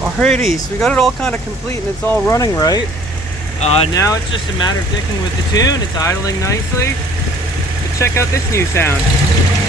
Alrighty, so we got it all kind of complete and it's all running right. Now it's just a matter of sticking with the tune. It's idling nicely. But check out this new sound.